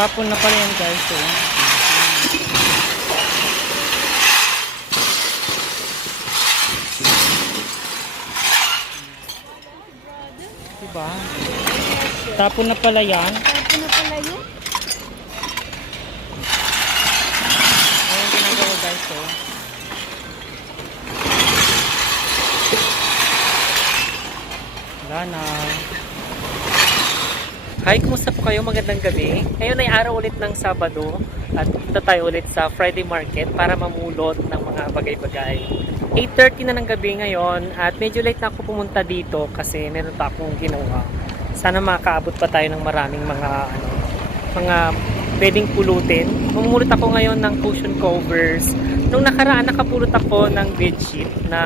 Tapon na pala yan guys. So. Diba? Tapon na pala yan. Tapon na pala yun. Ayan ginagawa guys. So. Wala na. Hi, kumusta po kayo? Magandang gabi. Ngayon ay araw ulit ng Sabado at punta tayo ulit sa Friday Market para mamulot ng mga bagay-bagay. 8:30 na ng gabi ngayon at medyo late na ako pumunta dito kasi meron pa akong ginawa. Sana makakaabot pa tayo ng maraming mga pwedeng pulutin. Mamulot ako ngayon ng cushion covers. Nung nakaraan nakapulot ako ng bedsheet na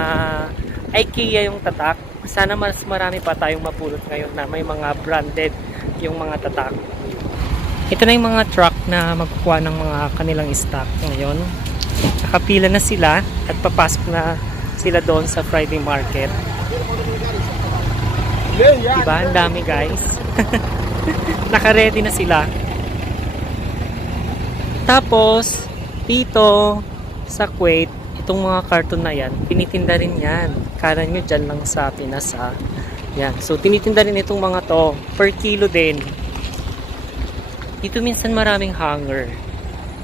IKEA yung tatak. Sana mas marami pa tayong mapulot ngayon na may mga branded yung mga tatak. Ito na yung mga truck na magkukuha ng mga kanilang stock ngayon. Nakapila na sila at papasok na sila doon sa Friday Market. Diba? Ang dami guys. Naka-ready na sila. Tapos, dito sa Kuwait, itong mga karton na yan, tinitinda rin yan. Kala nyo dyan lang sa Pinas ha. Yan. So, tinitinda rin itong mga to. Per kilo din. Dito minsan maraming hanger.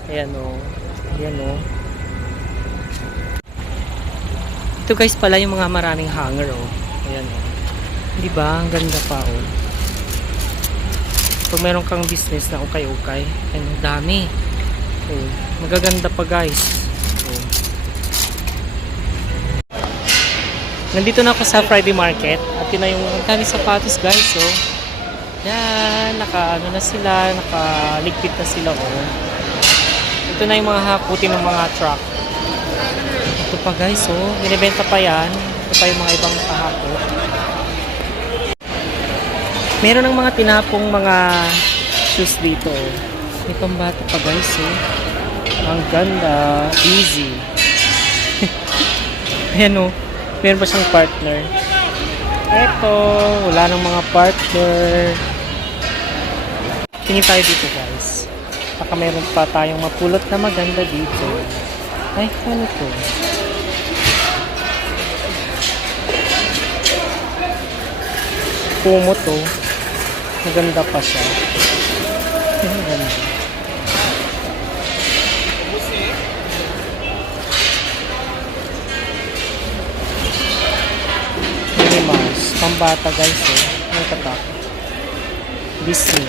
Ayan o. Ayan o. Ito guys pala yung mga maraming hanger o. Ayan o. Diba? Ang ganda pa o. Pag meron kang business na ukay-ukay, ayan o. Dami. O. Magaganda pa guys. Nandito na ako sa Friday Market at yun na yung dami sapatos guys. So, yan, naka-ano na sila, nakaligpit na sila oh. Ito na yung mga hakutin ng mga truck. Ito pa guys, oh, binibenta pa yan. Ito pa yung mga ibang kahakot. Meron ng mga tinapong mga shoes dito. May pambata pa guys, oh. Ang ganda, easy. Ayan oh. Meron ba siyang partner? Eto, wala nang mga partner. Tingin tayo dito guys. Baka meron pa tayong mapulot na maganda dito. Ay, ano to? Pumo to. Maganda pa siya. Maganda. Pambata guys eh. May tatak. Disney.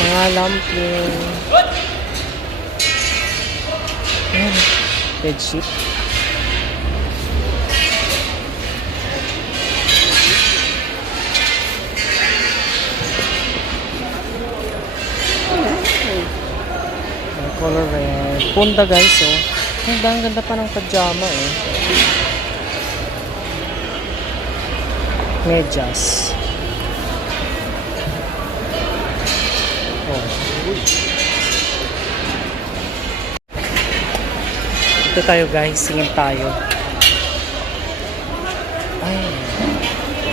Mga lamping. Ayan. Bedsheet. Color red. Punda guys oh. Ang ganda pa ng pajama eh. Medyas. Oh. Ito tayo guys. Singin tayo. Ay.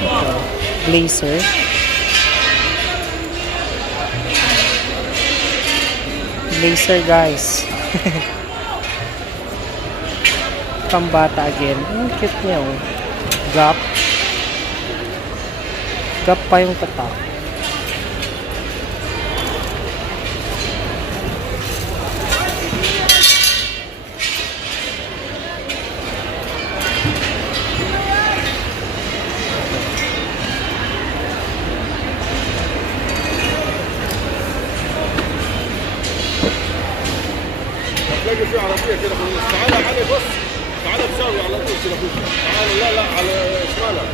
Ito. Blazer. Blazer guys. Pambata again. Ang cute niya oh. Gap. Gap pa yung tatak. تلاقي في عربيه كده في النص تعالى علي بص تعالى بزاويه على طول كده خش تعالى لا لا على شمالك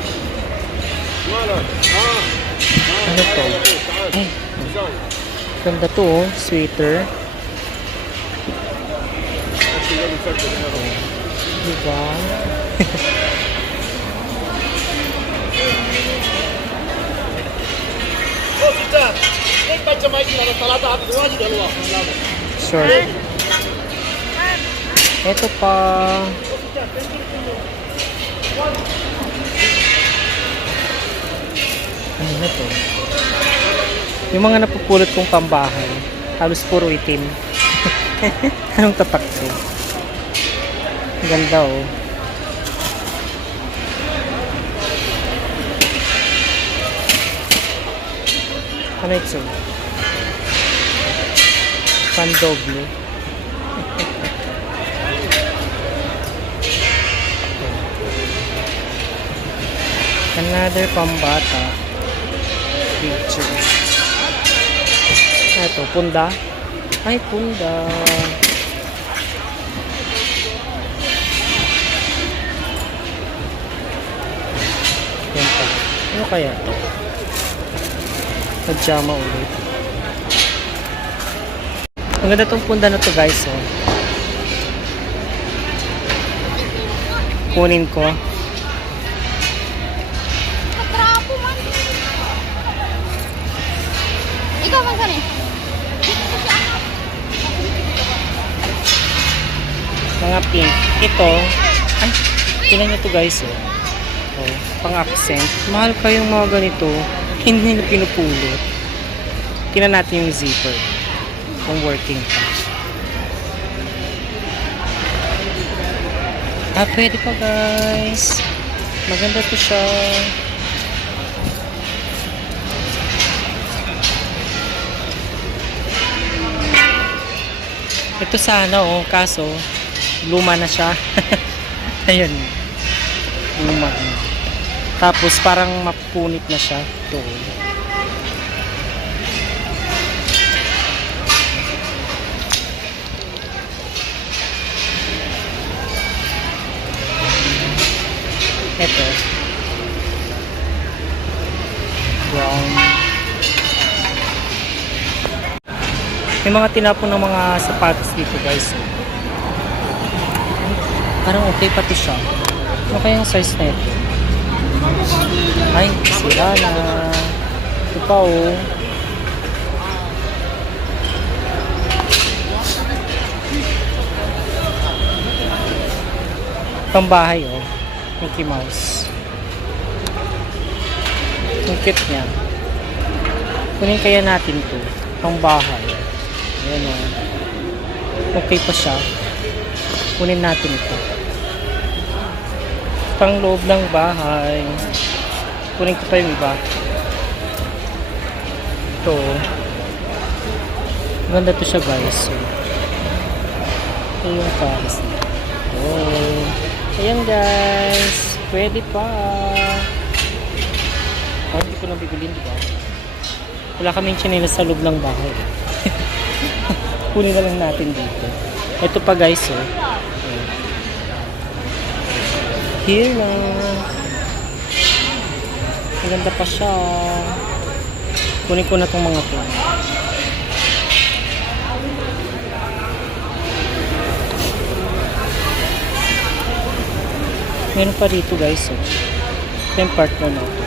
شمالك Ano to? تعالى بزاويه Ganda to oh. Sweater. Diba? Sure. Ito pa. Ano na to? Yung mga napupulot kong pambahay, halos puro itim. Anong tatak to? Ganda oh. Ano ito? Pandoble. Another pambata picture. Ito, punda. Ay, punda. Yan pa. Ano kaya ito? Pajama ulit. Ang ganda tong punda na to guys. Oh. Kunin ko. Katrapo man. Ikaw man saan eh? Mga pink. Ito. Ay, tingnan nyo to guys. Oh. Oh, pang accent. Mahal kayong mga ganito. Hindi nila pinupulot. Tingnan natin yung zipper. Kung working pa. Ah, pwede pa guys. Maganda to siya. Ito sana oh, kaso luma na siya. Ayun. Luma na. Tapos parang mapunit na siya. Ito. Ito. Brown. May mga tinapon ng mga sapatos dito guys. Parang okay pati siya. Ano kaya yung size na ito? Ay, sira na. Ito pa oh. Pambahay oh. Mickey Mouse. Ang cute niya. Kunin kaya natin to. Pambahay. Ayan o. Okay pa siya. Kunin natin ito. Pang loob ng bahay. Kunin ko pa yung iba. Ito. Maganda to siya guys. So, ito yung pares. Oh. Ayan guys, pwede pa. Oh, hindi ko na bibilin, di ba? Wala kaming tsinelas sa loob ng bahay. Kunin na lang natin dito. Ito pa guys, oh. Here na. Maganda pa siya. Kunin ko na itong mga to. Meron pa dito guys. Oh. Ito yung partner na ito.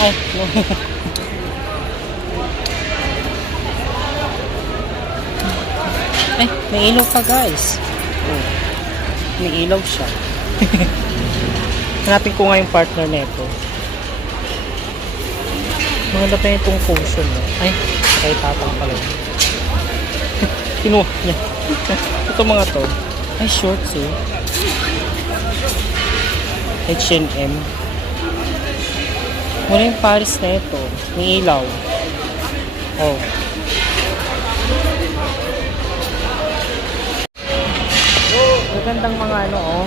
Ay, no. Ay, may ilaw pa guys. Oh. May ilaw siya. Hanapin ko nga yung partner na ito. Maganda pa itong function. No? Ay, kay tatang pala. Kinuha niya. Ito mga to. Ay, shorts eh. H&M. Muna yung Paris na ito. May ilaw. Oh. Magandang mga ano oh.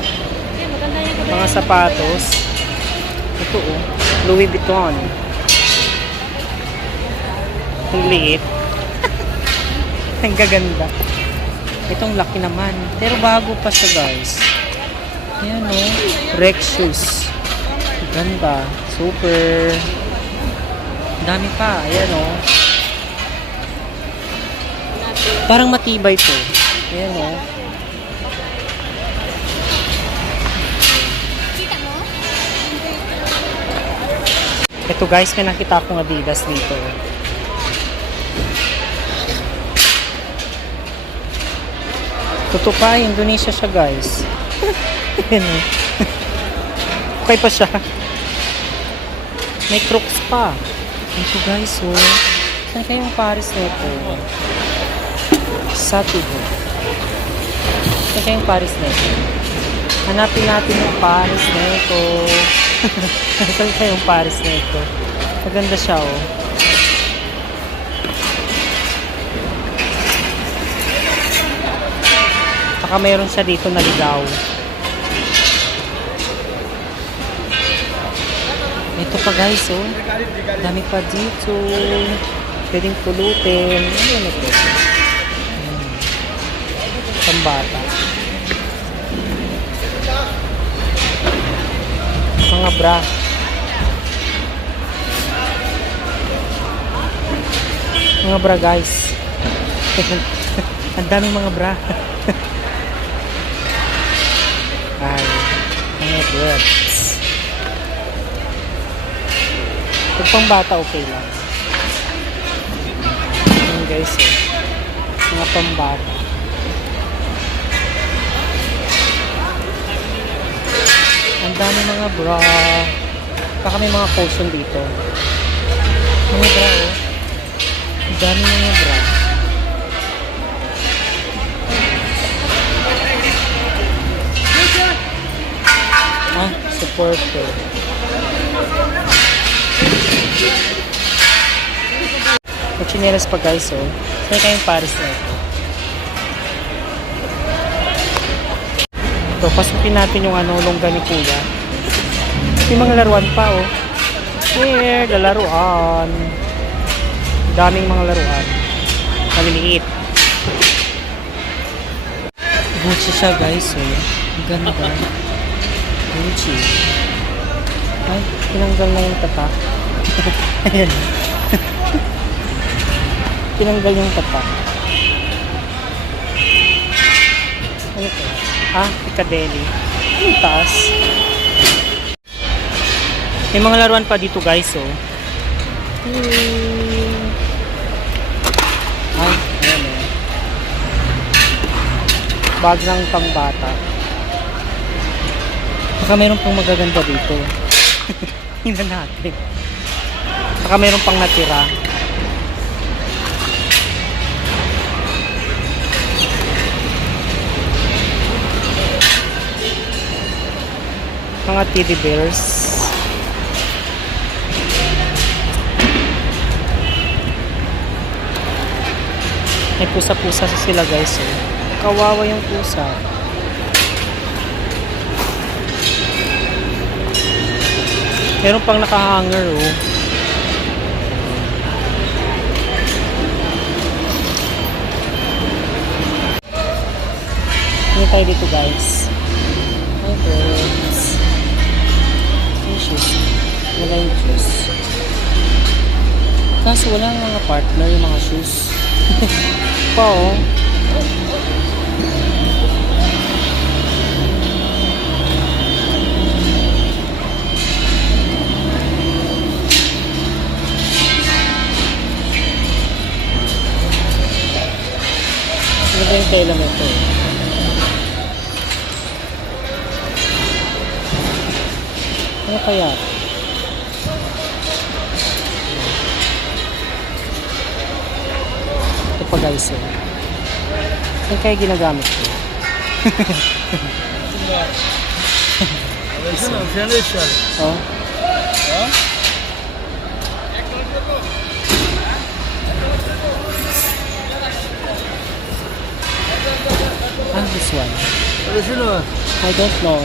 Mga sapatos. Ito oh. Louis Vuitton. Ang liit. Ang gaganda. Itong laki naman. Pero bago pa siya guys. Ayan o. Rex shoes. Ganda. Super. Dami pa. Ayan o. Parang matibay to. Ayan o. Ito guys, may nakita akong Adidas dito. Totoo pa, Indonesia siya guys. Ayan o. Okay pa siya. May crooks pa. Ito guys oh. Saan kayong Paris na ito? Satigo. Saan kayong Paris na ito? Hanapin natin yung Paris na ito. Saan kayong Paris na ito? Maganda siya oh. Saka mayroon siya dito na ligaw. Ito pa guys oh. Dami pa dito. Pwedeng pulutin. Ano ito? Pambata. Mga bra. Mga bra guys. Ang daming mga bra. Ay, mga breads. Pag pang bata, okay lang. Ayan guys, eh. Mga pambata. Ang dami mga bra. Baka may mga caution dito. Mga bra, oh. Ang dami mga bra. Ah, supporter. May chinelas pa guys, oh. Saan kayong Paris na ito? Ito, pasukin natin yung ano, longga ni Kuya. May mga laruan pa, oh. Here, lalaruan. Daming mga laruan. Maliliit. Gucci siya guys, oh. Ang ganda. Gucci. Ay, tinanggal na yung tatak. Ayan. Tinanggal yung tatak. Ano ito? Ah, Piccadilly. Ang taas. May mga laruan pa dito guys, oh. Ay, ayan eh. Bag ng pangbata. Baka mayroon pang magaganda dito. Tingnan natin. Baka mayroon pang natira. Mga teddy bears. May pusa-pusa sila guys. Eh. Kawawa yung pusa. Meron pang nakahanger oh. Hindi tayo dito guys. Hi birds. Yung shoes. Wala yung shoes. Kaso wala yung mga partner yung mga shoes. Pa oh. Ano ba yung tela mo ito? Ano kaya? Ito pa guys eh. Saan kaya ginagamit ko? Oh. Ah, this one. I don't know.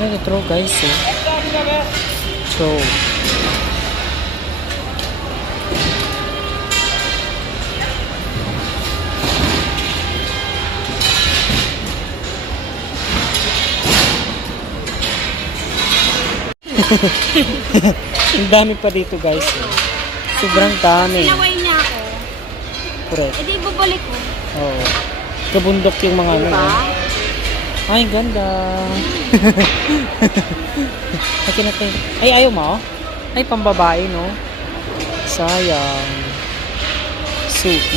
Ano ito throw guys eh. Throw. Ang dami pa dito guys eh. Sobrang dami. Sinaway niya ako. Correct. E di babalik ko. Oo. Kabundok yung mga ano. Diba? Ay, ganda. Akin natin. Ay, ayaw mo? Ay, pambabae, no? Sayang.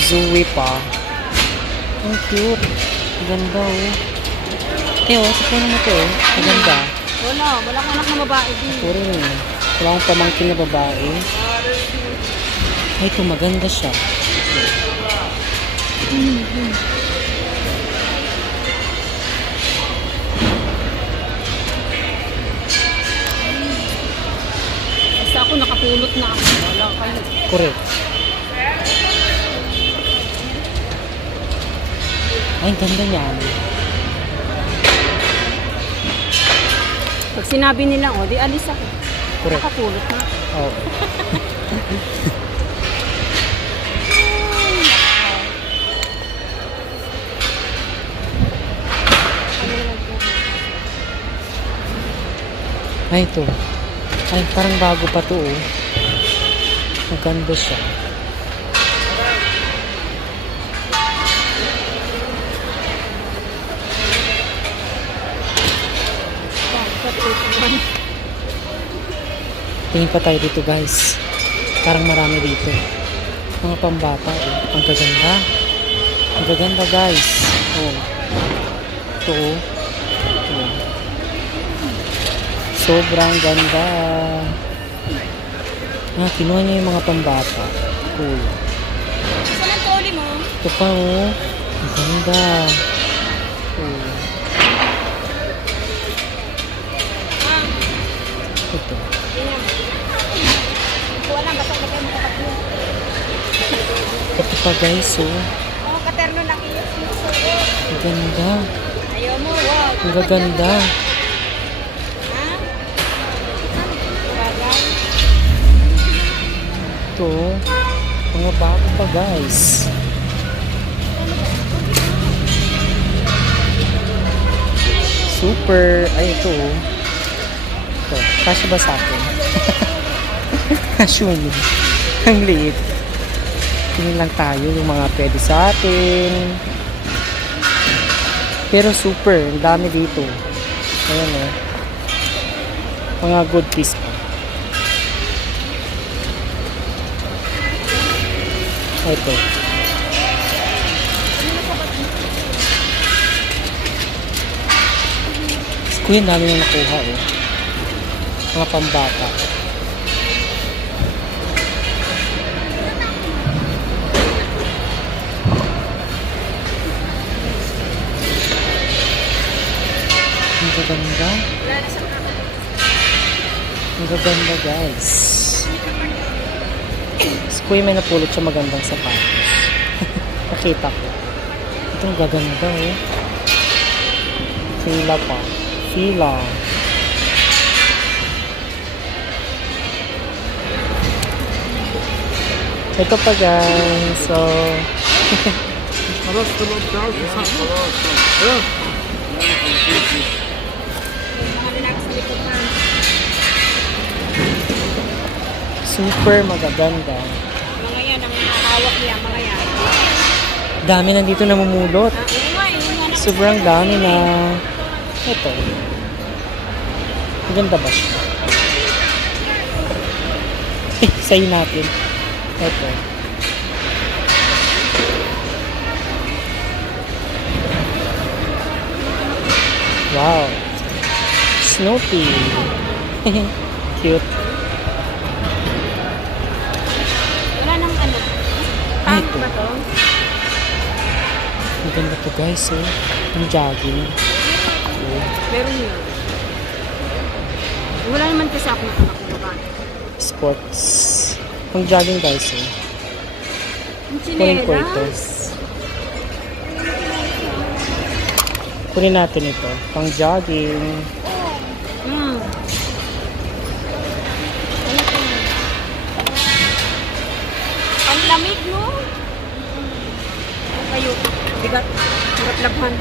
Zoe pa. Ang cute. Ang ganda oh. Teo, sa puno mo to oh. Ang ganda. Wala kang anak na babae din. Puro yun. Wala akong pamangkin na babae. Ay, ito maganda siya. Basta ako nakapulot na ako. Wala kayo. Correct. Ay, ang ganda niyan. Pag sinabi nila, oh, di alis ako. Correct. Nakapulot na. Oo. Ay, ito. Ay, parang bago pa to, oh. Maganda siya. Tingin pa tayo dito, guys. Parang marami dito. Mga pambata, oh. Ang gaganda. Ang gaganda, guys. Oh. Ito, oh. Oh. Sobrang ganda. Kinuha niya yung mga pambata. Cool. Saan ang toli mo? Ito pa, oh. Ang ganda. Oh. Ito. Wala, basta ba kayo makakapulot? Ito pa, guys, oh. Oh, katerno na kayo. Ang ganda. Ayaw mo, wow. Ang gaganda. Ha? Bagay. Ito, mga bago pa, guys. Super. Ay, ito, oh. Ito, kasya ba sa akin? Kasya yun. Ang liit. Tingin lang tayo yung mga pwede sa atin. Pero super, ang dami dito. Ayan, oh. Mga good piece pa. Ito. Kuya, ang dami na nakuha, oh. Mga pambata. Ang gaganda. Ang gaganda, guys. Si Kuya may napulot siya magandang sapatos. Nakita ko. Ito ang gaganda, eh. Fila pa. Fila. Ito pa, guys. So, خلاص تبقى بتعرف صح خلاص خلاص Mga lalaki sa likod na. super magaganda. Mga yan, ang hawak niya, mga yan. Dami nandito namumulot. Oo nga, yun nga. Sobrang dami na. Ito. Maganda ba siya? Sa'yo natin. Ito. Wow. Snoopy. Cute. Wala nang ano. Ay, Pang ito. ba to? Maganda to, guys, oh. Ang jogging. Oh. Meron yun. Wala naman kasi ako nakakababa. Sports. Ang jogging, guys, oh. Ang Kunin ko ito. chinelas. Kunin natin ito. Pang jogging. Hmm. Ano to? Panlamig, no? Ano kayo? Bigat. Hirap labhan.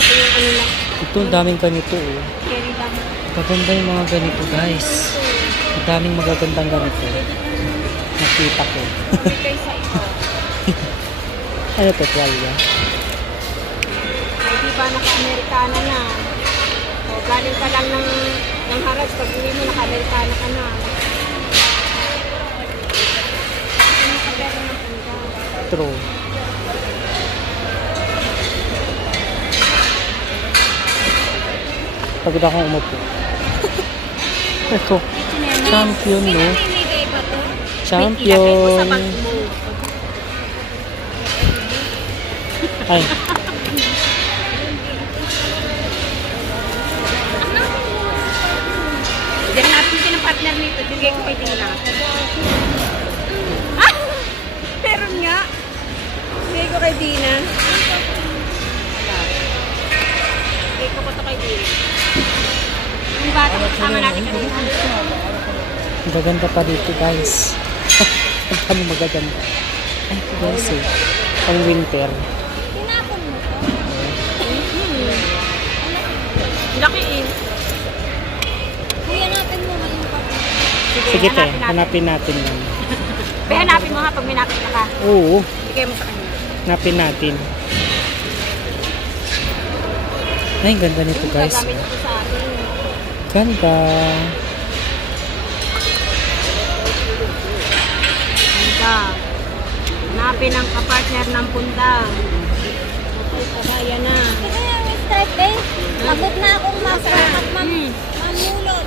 Ito yung ano lang. Ito, ang daming ganito, oh. Carry lang. Maganda yung mga ganito, guys. Ang daming magagandang ganito. Nakita ko. Sabi kayo sa ito. Ano to, tuwalya? Ay, di ba naka-Amerikana na? O, galing ka lang ng harap. Pag uwi mo, naka-Amerikana ka na. Ano ka pero ng panda? True. Pagod akong umupo. Ito. Champion, no? Pinamimigay ba to? Champion. Ilagay mo sa bag mo. Ay. Diyan natin din ang partner nito. Bigay ko kay Dina. Ah! Meron nga. Bigay ko kay Dina. Bigay ko to kay Dina. Yung bata ko kasama natin kanina. Ang gaganda pa dito, guys. Ang kami magaganda. Ay, ito guys eh. Pang winter. Tinapon mo to? Laki eh. Kuya natin mo ngayon pa. Sige, te. Hanapin natin yan. Hanapin mo ha pag may nakita ka. Oo. Bigay mo sa kanya. Hanapin natin. Ay, ganda nito, guys. Gagamit ito sa atin. Ganda. Punta. Hanapin ang kapartner ng punta. Okay, kagaya na. Kaya yung strike eh. Pagod na akong masarapat mamulot.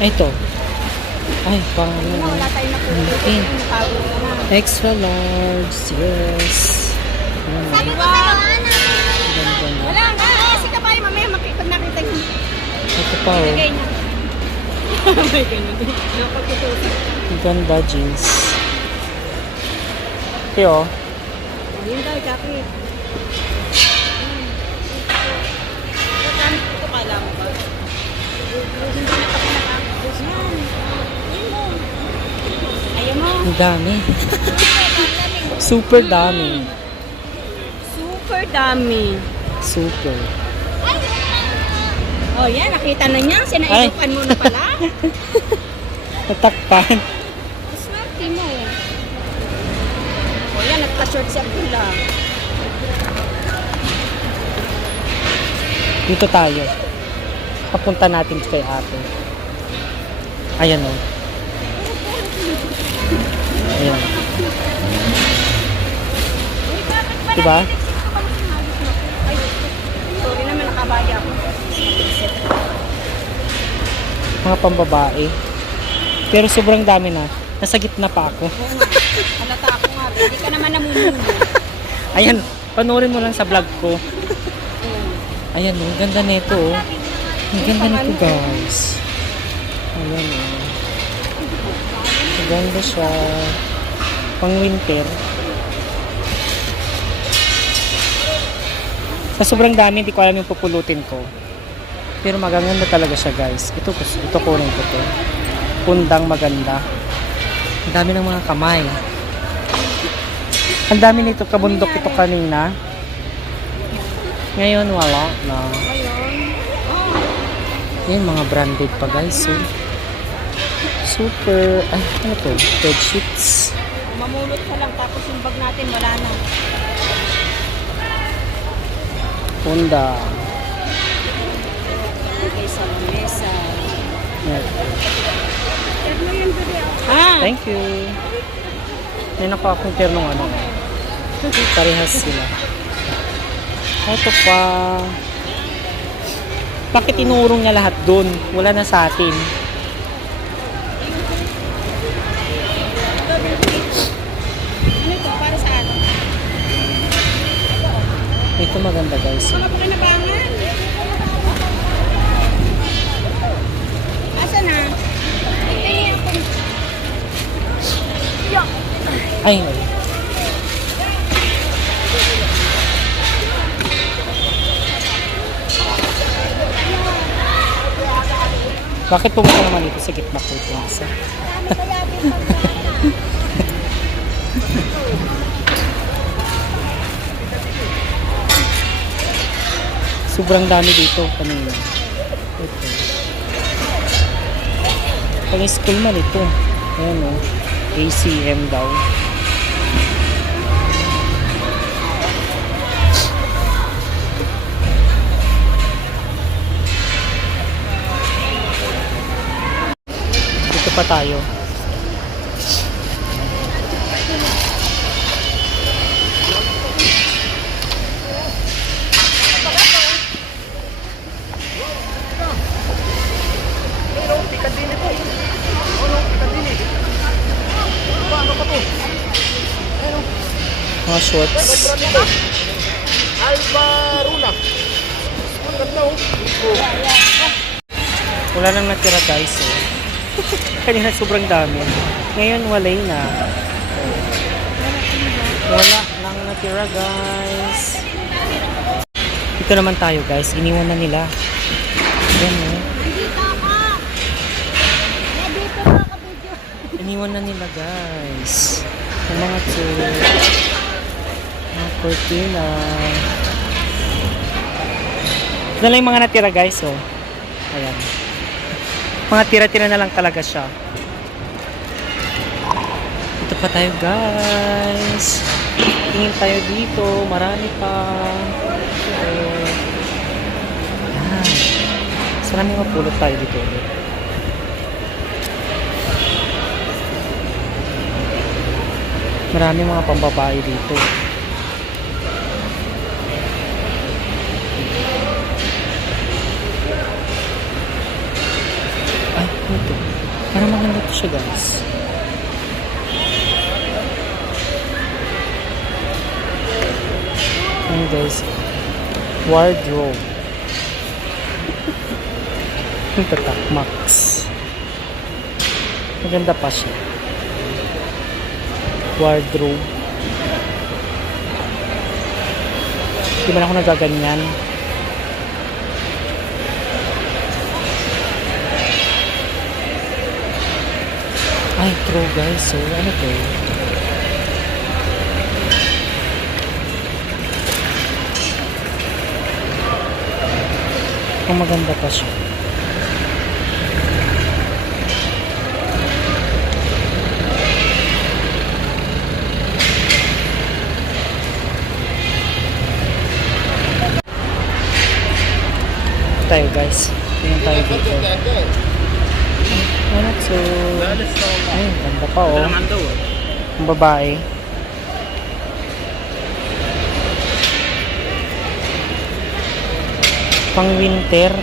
Ay, ito. Ay, pang Wala tayong nakulit. Okay. Pagod ka na. extra large. Yes. Ayan. Sabi ko sa'yo, Ana. Ganda na. Wala nga. Kasi ka ba yung mamaya makikita nakita yung Ito pa, oh. lagay niya. May ganun. Nakapagtutusan. Ang ganda, jeans. Okay, oh. Yun daw, jacket. Gamit ko kala mo ba? Hindi na pa pinakakos. Yan. Ayun mo. Ayaw mo. Ang dami. Super dami. Super dami. Super. Oh, yan. Nakita na niya. Sinailupan mo na pala. Natakpan. Swerte mo. Oh, yan. Nagpa-short si Abdullah. Dito tayo. Papunta natin kay ate. Ayan, oh. Ayan. Diba? Ay, sorry naman. Nakabaya ako. Mga pambabae. Pero sobrang dami na. Nasa gitna pa ako. Oo nga. Halata ako nga. Hindi ka naman namumuno. Ayan, panoorin mo lang sa vlog ko. Ayan, oh, ganda nito, oh. Ang ganda nito, guys. Ayan, oh. Ang ganda siya. Pang winter. Sa sobrang dami, hindi ko alam yung pupulutin ko. Pero magaganda talaga siya, guys. Ito kunin ko to. Pundang maganda. Ang dami ng mga kamay. Ang dami nito, kabundok ito kanina. Ngayon wala na. Yan, mga branded pa, guys. So, super, ay, ano to? Bed sheets. Mamulot ka lang tapos yung bag natin wala na. Punda. Okay, sa lamesa. Yan. Ah! Thank you. May nakuha akong ternong ano. Parehas sila. Ito pa. Bakit inurong niya lahat dun? Wala na sa atin. Ano ito? Para sa atin? Ito maganda, guys. Mga pakinabangan. Asa na? Ay, ay. Bakit pumunta naman ito sa gitna ko ito? Isa? Sobrang dami dito kanina. Ito. Pang school man ito. Ayan o. ACM daw. Dito pa tayo. shorts. Alvaruna. Ang ganda oh. Wala nang natira guys. Oh. Kanina sobrang dami. Ngayon walay na. Wala nang natira guys. Dito naman tayo guys. Iniwan na nila. Yan oh. Iniwan na nila guys. Yung mga chair. Mga cortina. Ito na lang yung mga natira guys oh. Ayan. Mga tira-tira na lang talaga siya. Ito pa tayo guys. Tingin tayo dito. Marami pa. Ayan. Sarami mapulot tayo dito ulit. Marami mga pambabae dito. Ay, ito. Parang maganda ito siya guys. Ayan guys. Wardrobe. Yung tatak max. Maganda pa siya. Wardrobe. Di ba na ako nagaganyan? Ay, true guys. So, ano to? Kung maganda pa siya. Tayo guys. Tingnan tayo dito. Ano so? Ay, ganda pa oh. Ang babae. Pang winter.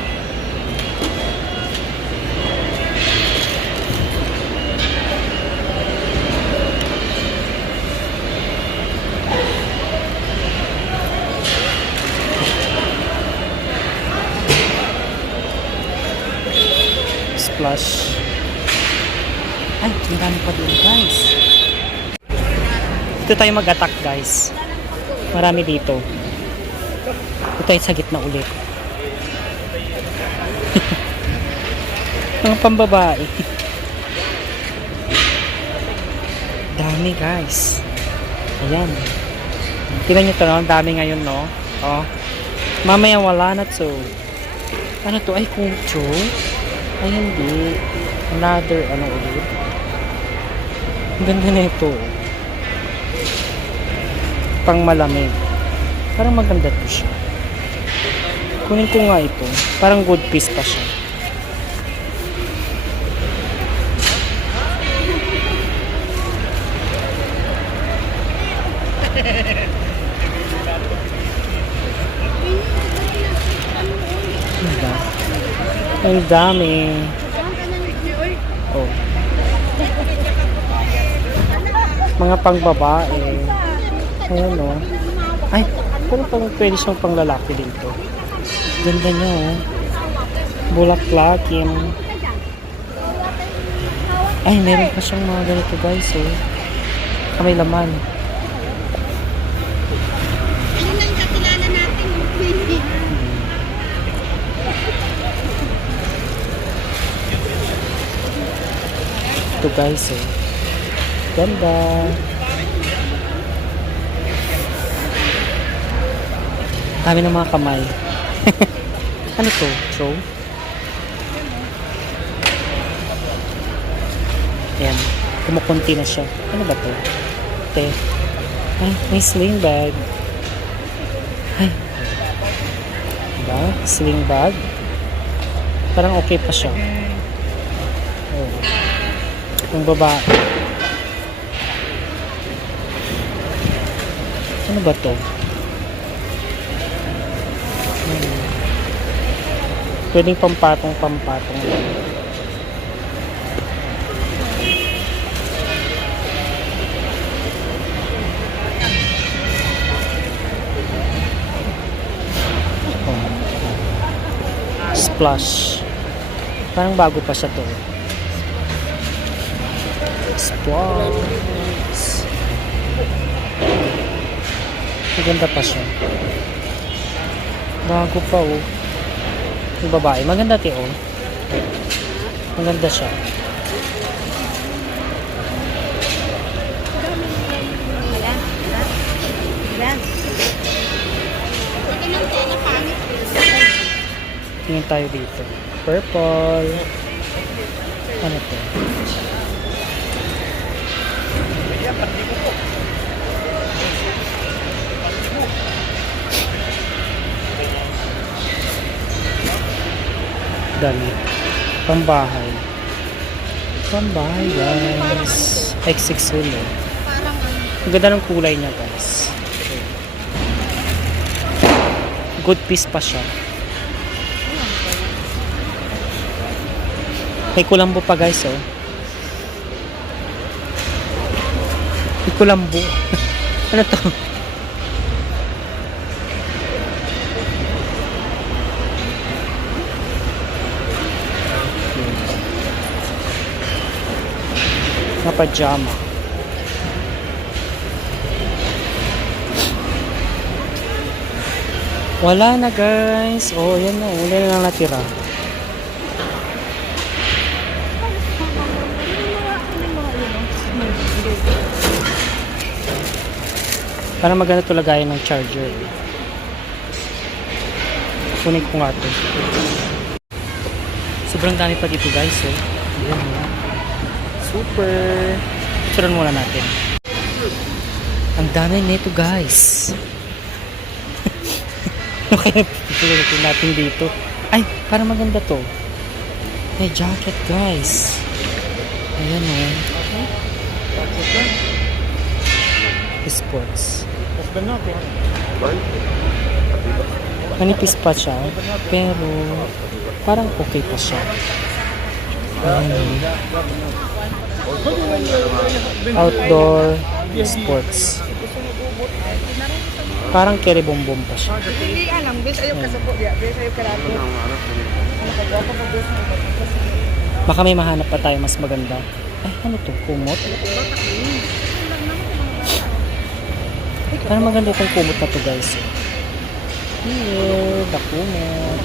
Splash. Ay, marami pa doon guys. Dito tayo mag-attack guys. Marami dito. Dito tayo sa gitna ulit. Mga pambabae. Dami guys. Ayan. Tingnan nyo ito, no? Dami ngayon, no? Oh. Mamaya wala na to. Ano to? Ay, kucho. Ay, hindi. Another, ano ulit. Ang ganda na ito. Pang malamig. Parang maganda to siya. Kunin ko nga ito. Parang good piece pa siya. Ang dami. Oh. Mga pangbabae. Ayan o. Ay, pero pwede siyang pang lalaki dito. Ganda niya o. Bulaklakin. Ay, meron pa siyang mga ganito guys o. May laman. Ito guys eh. Ganda. Dami ng mga kamay. Ano to? Throw? Ayan. Kumukunti na siya. Ano ba to? Te. Ay, may sling bag. Ay. Diba? Sling bag. Parang okay pa siya. Oh. Yung babae. Ano ba to? Pwedeng pampatong. Splash. Parang bago pa siya to. Splash. Maganda pa siya. Bago pa oh. Yung babae. Maganda te oh. Maganda siya. Tingin tayo dito. Purple. Ano to? Dami. Pambahay. Pambahay guys. XXL eh. Ang ganda ng kulay niya guys. Good piece pa siya. May kulambo pa guys oh. May kulambo. Ano to? Na pajama. Wala na guys. Oh, yan na. Wala na lang natira. Para maganda ito lagayan ng charger. Kunin ko nga ito. Sobrang dami pa dito guys. Oh. Ayan, oh. Super. Picturean muna natin. Ang dami nito guys. Picturean natin dito. Ay, para maganda to. May jacket guys. Ayan oh. Sports. Manipis pa siya, pero parang okay pa siya. Ayan. Outdoor sports. Parang keribombom pa siya. Hindi alam, bis ayaw kasapot ya, bis ayaw karado. Baka may mahanap pa tayo mas maganda. Ay, ano to? Kumot? Parang maganda itong kumot na to guys. Here, the kumot.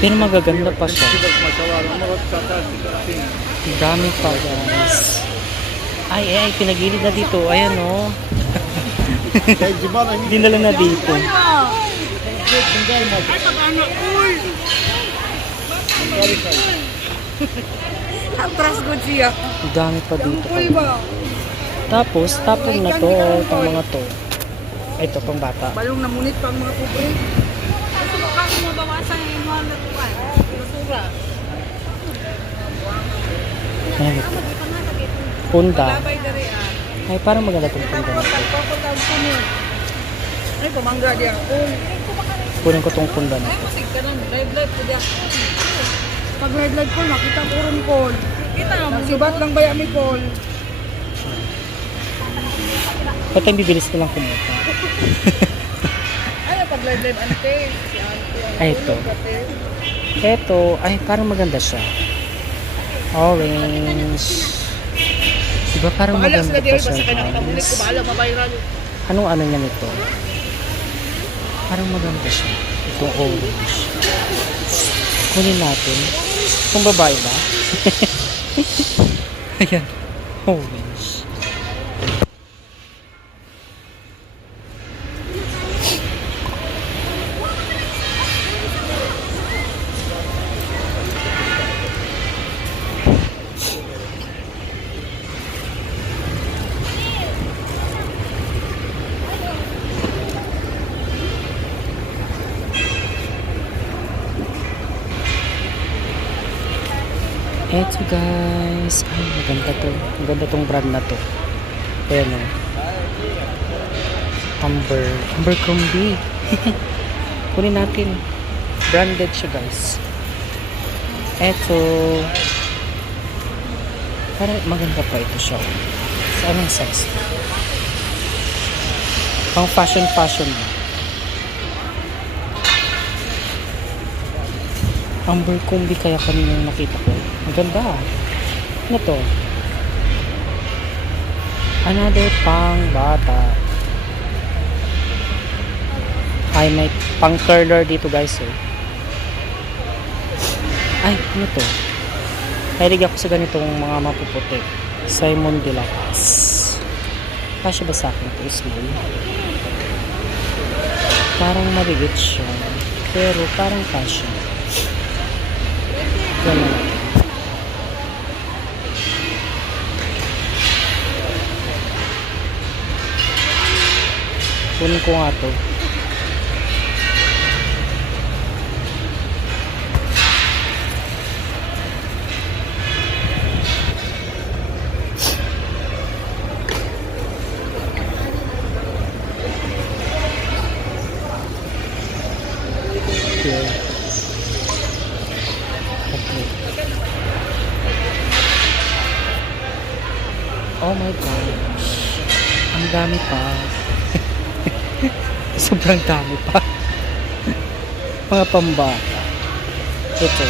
Pero magaganda pa siya. Dami pa guys. Ay, pinagilid na dito. Ayan o. Dinala na dito. Atras ko siya. Dami pa dito. Tapos, tapon na to. Itong mga to. Ito, pang bata. Balong namunit pa ang mga pobre. Kasi baka mabawasan yung mahal na tuwan. Basura. Ayan ito. Punda. Labay dari ah. Ay, parang maganda itong punda na to. Pagpapatawag ko niyo. Ay, pamangga di ako. Kunin ko itong punda na Ay, to. masig ka nun. Live ko di ako. Pag live ko, nakita ko rin Paul. Kita mo. Nagsibat lang ba yan Paul? Ba't tayong bibilis na lang kumuha? Ay, pag live ante. Si ante. Ay, ito. Ito, ay parang maganda siya. Orange. Diba parang Bahala maganda sila di pa ay siya basta ka nakatamulit ko. guys. Bahala, mabayran. Anong ano niya nito? Parang maganda siya. Itong orange. Kunin natin. Itong babae ba? Ayan. Orange. Eto guys, ay maganda to. Maganda tong brand na to. Ayan o. Abercrombie. Kunin natin. Branded siya guys. Eto. Parang maganda pa ito siya. Sa anong size? Pang fashion. Abercrombie kaya kanina yung nakita ko. Ang ganda. Ano to? Another pang bata. Ay, may pang curler dito guys. Oh. Ay, ano to? Hilig ako sa ganitong mga mapuputi. Simon de la Paz. Kasya ba sa akin ito? Small. Parang maliit siya. Pero parang kasya. Ganun. Kunin ko nga to. Here. Okay. Oh my gosh. Ang dami pa. Sobrang dami pa. Mga pambata. Ito.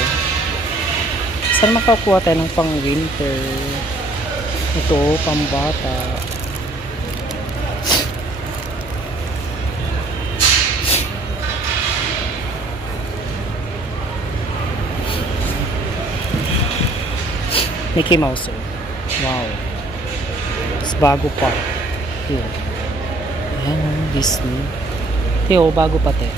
Saan makakuha tayo ng pang winter? Ito, pambata. Mickey Mouse. Oh. Wow. Mas bago pa. Yun. Ayan o, Disney. Yo, bago pa te.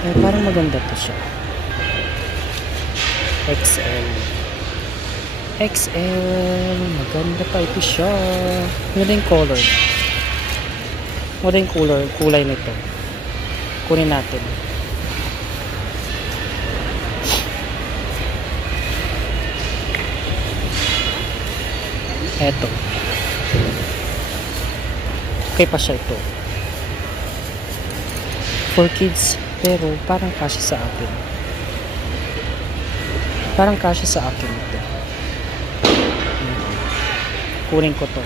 Ay, parang maganda to siya. XL. Maganda pa ito siya. Maganda yung color. Maganda yung kulay nito. Kunin natin. Eto. Okay pa siya ito. For kids, pero parang kasya sa akin. Parang kasya sa akin ito. Kunin ko to.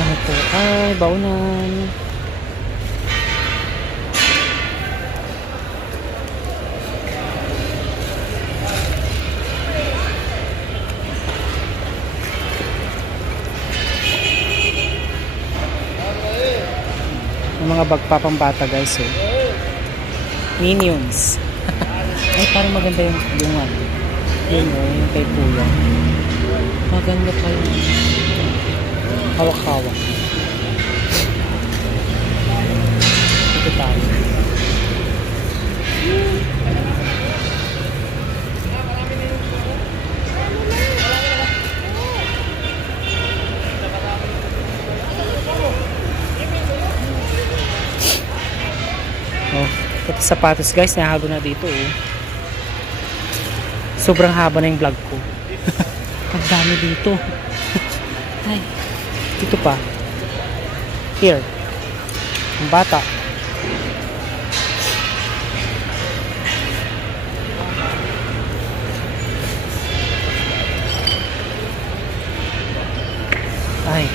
Ano to? Ay, baunan. Mga bagpapambata guys, oh. Minions. Ay, parang maganda yung ano. Yun, oh, yung kay Kuya. Maganda pa yung hawak-hawak. Ito tayo. Oh, pati sapatos guys, nahalo na dito oh. Sobrang haba na yung vlog ko. Ang dami dito. Ay, dito pa. Here. Ang bata. Ay.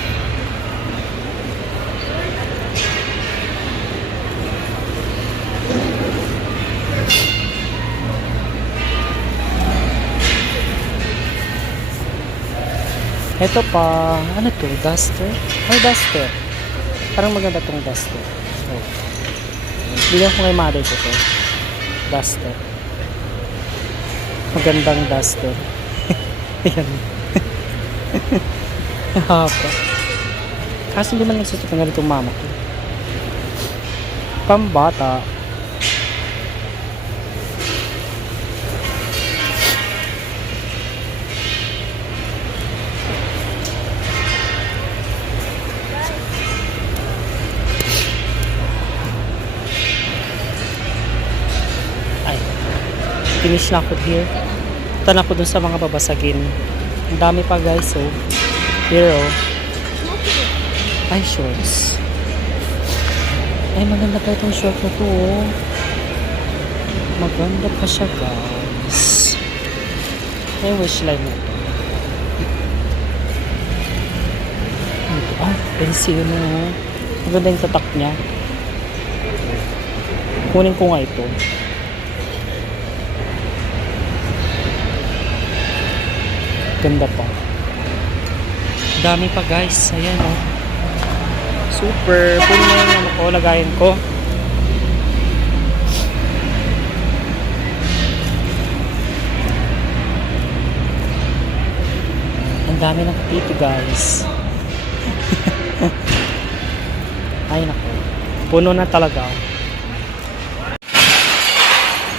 Ito pa, ano to? Duster? Ay, duster. Parang maganda tong duster. Oh. Bigyan ko kay mother ko to. Duster. Magandang duster. Ayan. Hapa. Kasi hindi man nagsusot ng ganitong mama ko. Pambata. Finish na ako here. Punta na ako dun sa mga babasagin. Ang dami pa guys, oh. Here, oh. Ay, shorts. Ay, maganda pa itong short na to, oh. Maganda pa siya, guys. Ay, wishline na to. Ah, pencil mo, oh. Maganda yung tatak niya. Kunin ko nga ito. Ganda pa. Dami pa guys. Ayan oh. Super. Puno na yung ano ko. Lagayin ko. Ang dami ng tito guys. Ay nako. Puno na talaga.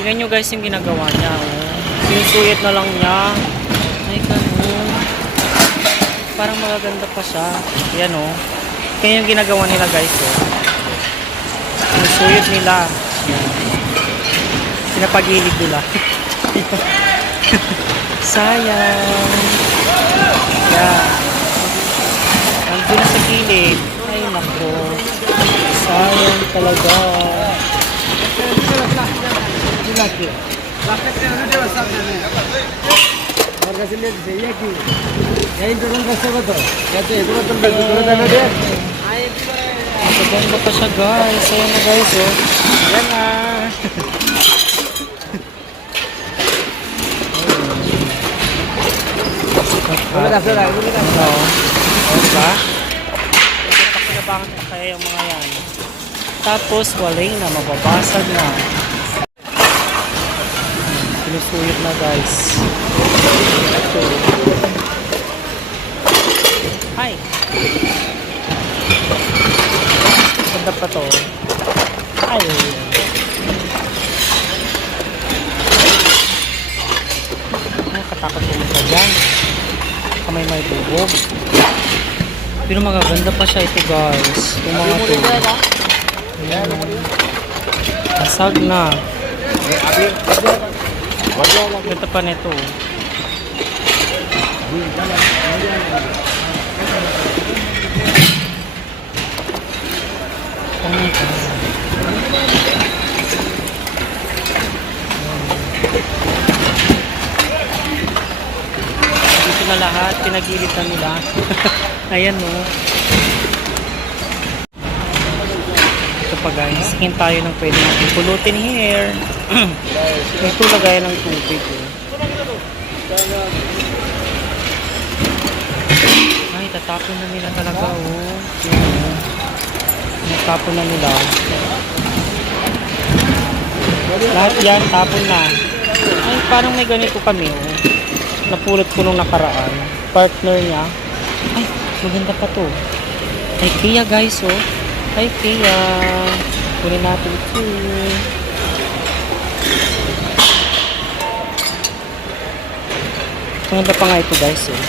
Tingnan nyo guys yung ginagawa niya. Oh. Sinusuyat na lang niya. Ay ganun. Parang magaganda pa siya. Yan o. Kaya yung ginagawa nila guys o. Sinusuyat nila. Yan. Pinapagilid nila. Sayang. Yan. Nandun na sa gilid. Ay nako. Sayang talaga. Maganda pa siya guys. Ayan na guys oh. Ayan na. Diba? Pakinabangan pa kaya yung mga yan. Tapos waling na mababasag na. Pinusuyot na guys. Ito. Hi. Ganda pa to. Ay. Nakatakot mo ka dyan. Kamay may bubog. Pero magaganda pa siya ito guys. Yung mga to. Ayan. Basag na. Ganda pa nito. Dito na lahat, pinagilid na nila. Ayan no. Ito pa guys, tingin tayo ng pwede natin pulutin here. Ito lagayan ng tubig eh. Ay, tatapon na nila talaga oh. Natapon na nila. Lahat yan, tapon na. Ay, parang may ganito kami oh. Napulot ko nung nakaraan. Partner niya. Ay, maganda pa to. Ay, Kia guys oh. Ay, Kia. Kunin natin ito. Maganda pa nga ito guys eh.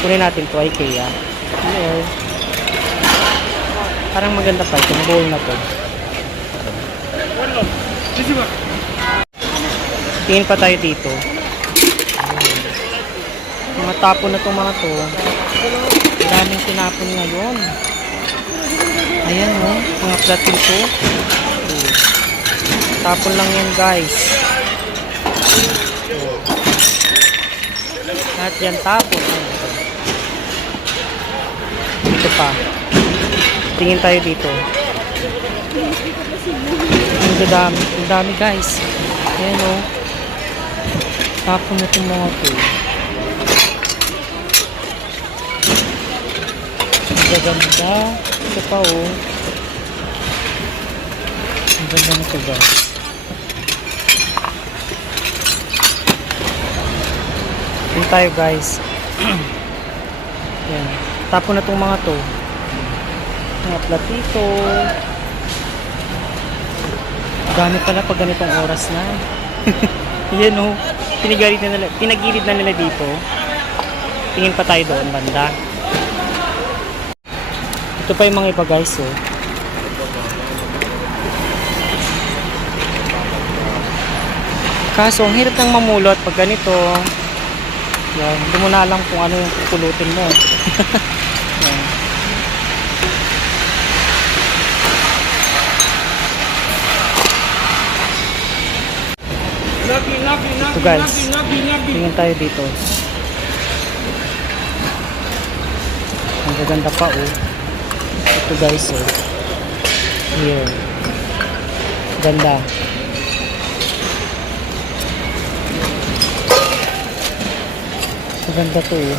Kunin natin ito ay Kia. Here. Parang maganda pa itong bowl na to. Tingin pa tayo dito. Mga tapon na itong mga to. Daming tinapon ngayon. Ayan o. Mga platin to. Tapon lang yan guys. Lahat yan tapon. Dito pa. Tingin tayo dito. Ang dami guys. Ayan o. Tapon na itong mga to. Ang gaganda. Ito pa o. Ang ganda nito guys. Tingin tayo guys. Ayan. Tapon na itong mga to. Mga platito. Dami pala pag ganitong oras na. Yan o. Pinagilid na nila dito. Tingin pa tayo doon banda. Ito pa yung mga iba guys oh. Kaso, ang hirap ng mamulot pag ganito. Yan, hindi mo na alam kung ano yung pupulutin mo. Yan. Ito guys, tingin tayo dito. Ang gaganda pa oh. Ito guys oh. Here. Ganda. Maganda to eh.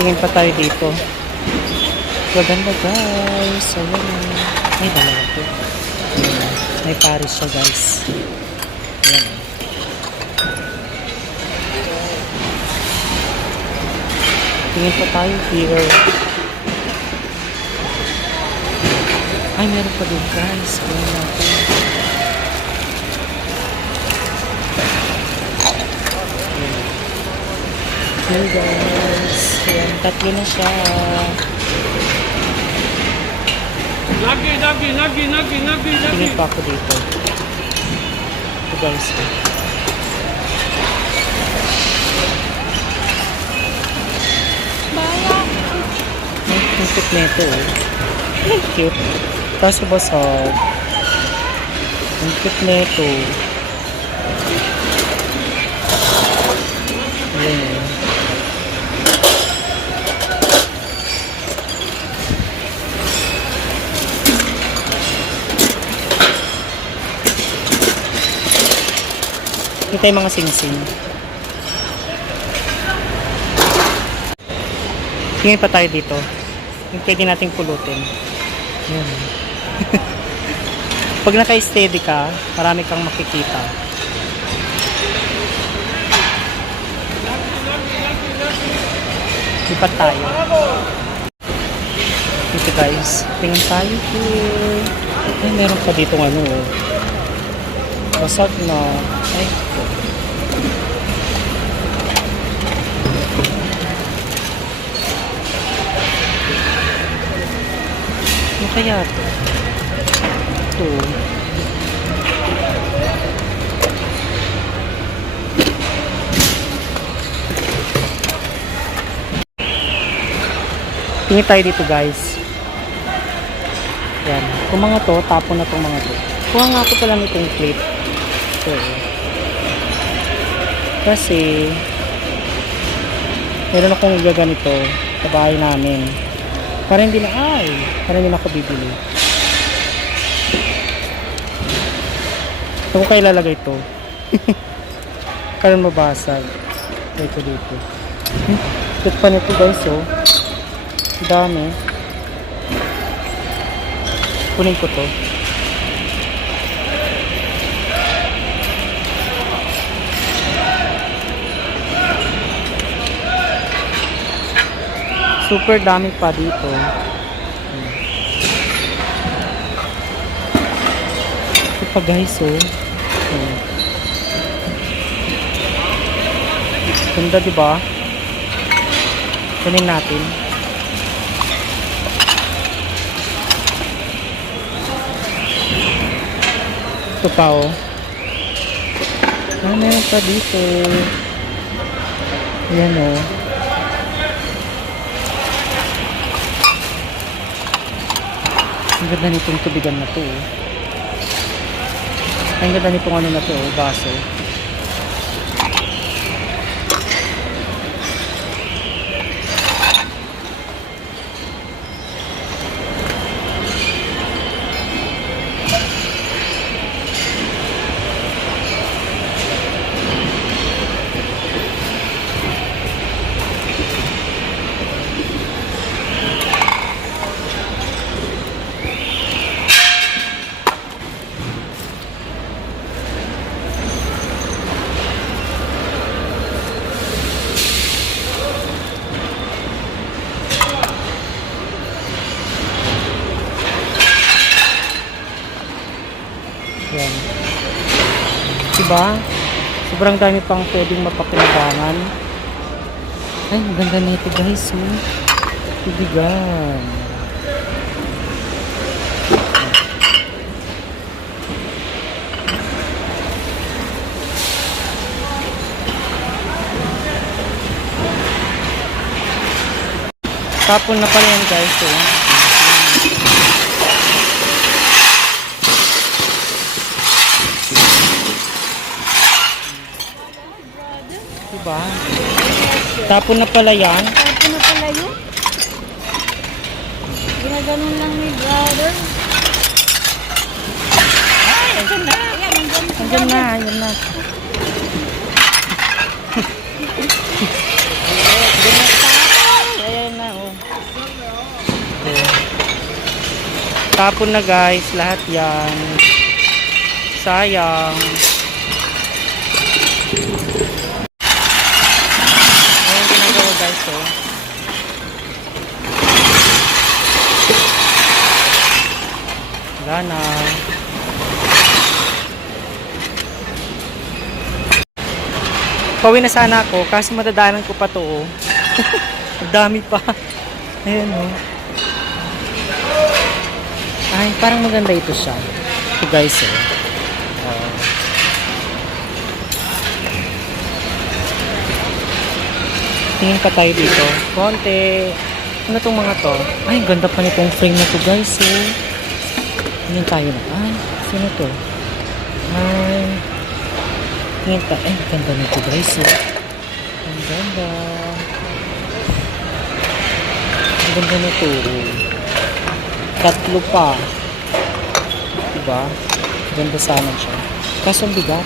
Tingin pa tayo dito. Maganda guys. Ayan. Ay, dalawa to. Ayan. May Paris siya guys. Ayan. Tingin pa tayo here. Ay, meron pa din guys. Ayan natin. Hey guys, ayan, tatlo na siya. Tingin pa ako dito. Ito guys. Ay, ang cute na ito eh. Ang cute. Kaso basag. Ang cute na ito. Ayan. Ito yung mga sing-sing. Tingin pa tayo dito. Yung pwede nating pulutin. Yan. Pag naka-steady ka, marami kang makikita. Lipat tayo. Dito guys. Tingin tayo here. Ay, meron pa dito ano oh. Basag na. Ay. Ano kaya ito? Ito. Tingin tayo dito guys. Yan. Kung mga to, tapon na itong mga to. Kuha nga ako pala nitong plate. Ito. Kasi meron akong gaganito sa bahay namin. Para hindi na ako bibili. Ito ko kayo lalagay ito. Para mabasag. Ito dito. Ito pa nito guys oh. Dami. Kunin ko to. Super dami pa dito. Ito pa guys oh. Ganda diba? Kunin natin. Ito pa oh. Meron pa dito. Ayan oh. Ang ganda nitong tubigan na to oh. Ang ganda nitong ano na to oh, baso. Yan. Diba? Sobrang dami pang pwedeng mapakinabangan. Ay, ang ganda nito guys. Oh. Tubigan. Tapon na pala yan guys. So, diba? Tapon na pala yan. Tapos na pala yun. Ginaganon lang ni brother. Ay, andyan na. Andyan na, andyan na. Ayan na, oh. Okay. Tapon na guys, lahat yan. Sayang. Ayan ginagawa guys, oh. Wala na. Pauwi na sana ako kasi madadaanan ko pa to, oh. Ang dami pa. Ayan, oh. Ay, parang maganda ito siya. Ito guys, oh. Tingin pa tayo dito. Konti. Ano tong mga to? Ay, ganda pa nitong frame na to guys, oh. Tingin tayo na. Ay, sino to? Ay, tingin tayo. Ay, ganda nito guys, oh. Ang ganda. Ang ganda nito, oh. Tatlo pa. Diba? Ganda sana siya. Kaso ang bigat.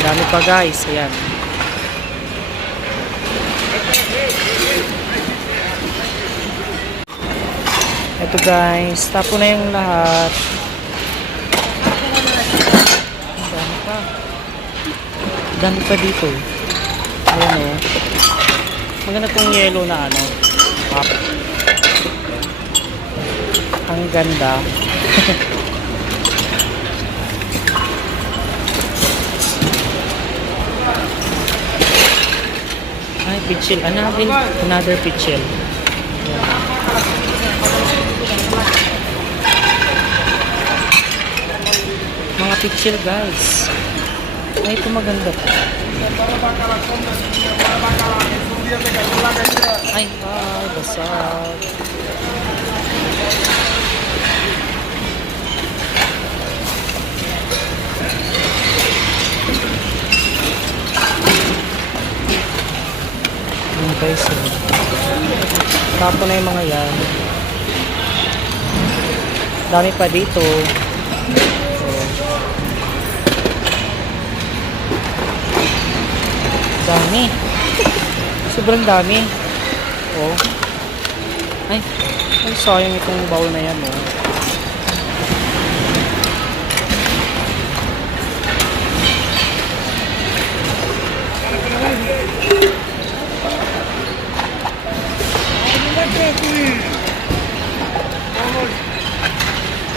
Dami pa guys. Ayan. Ito guys. Tapo na yung lahat. Ang dami pa. Ang dami pa dito. Ayan, oh. Maganda tong yellow na ano. Up. Ang ganda. Ay, pitchel. Another pitchel. Mga pitchel guys. Ay, ito maganda. Ay, basag. Ayan guys, oh. Tapo na yung mga yan. Dami pa dito. Oh. Dami. Sobrang dami. Oh. Ay, sayang itong bowl na yan, oh.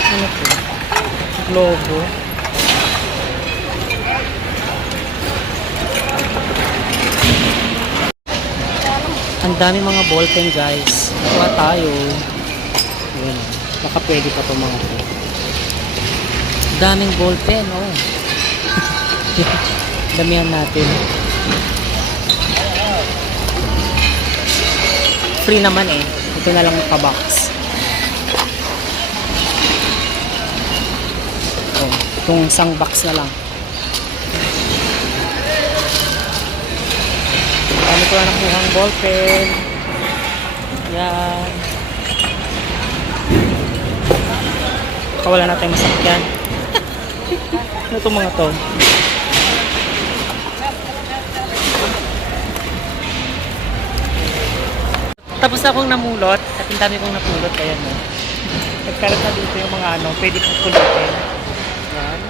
Ano to? Globo. Ang dami mga ballpen guys. Nakuha tayo. Ayan. Baka pwede pa itong mga to. Daming ballpen, oh. Damihan natin. Free naman eh. Ito na lang pa-box. Oh, itong isang box na lang. Dami ko na nakuhang ballpen. Yan. Wala na tayong masakyan. Ano itong mga to? Tapos na akong namulot at ang dami kong napulot. Ayan, no? Nagkaroon na dito yung mga ano, pwede kong pulutin. Ayan.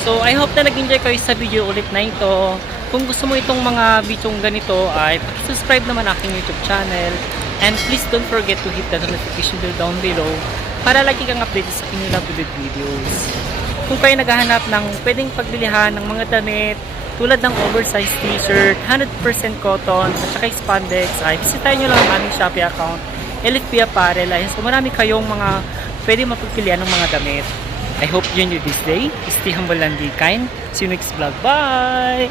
So, I hope na nag-enjoy kayo sa video ulit na ito. Kung gusto mo itong mga videong ganito ay subscribe naman aking YouTube channel. And please don't forget to hit the notification bell down below para lagi kang updated sa aking uploaded videos. Kung kayo naghahanap ng pwedeng pagbilihan ng mga damit tulad ng oversized t-shirt, 100% cotton, at saka spandex, ay bisitahin nyo lang ang aming Shopee account, LFP Apparel. So marami kayong mga pwede mapagpilian ng mga damit. I hope you enjoy this day. Stay humble and be kind. See you next vlog. Bye!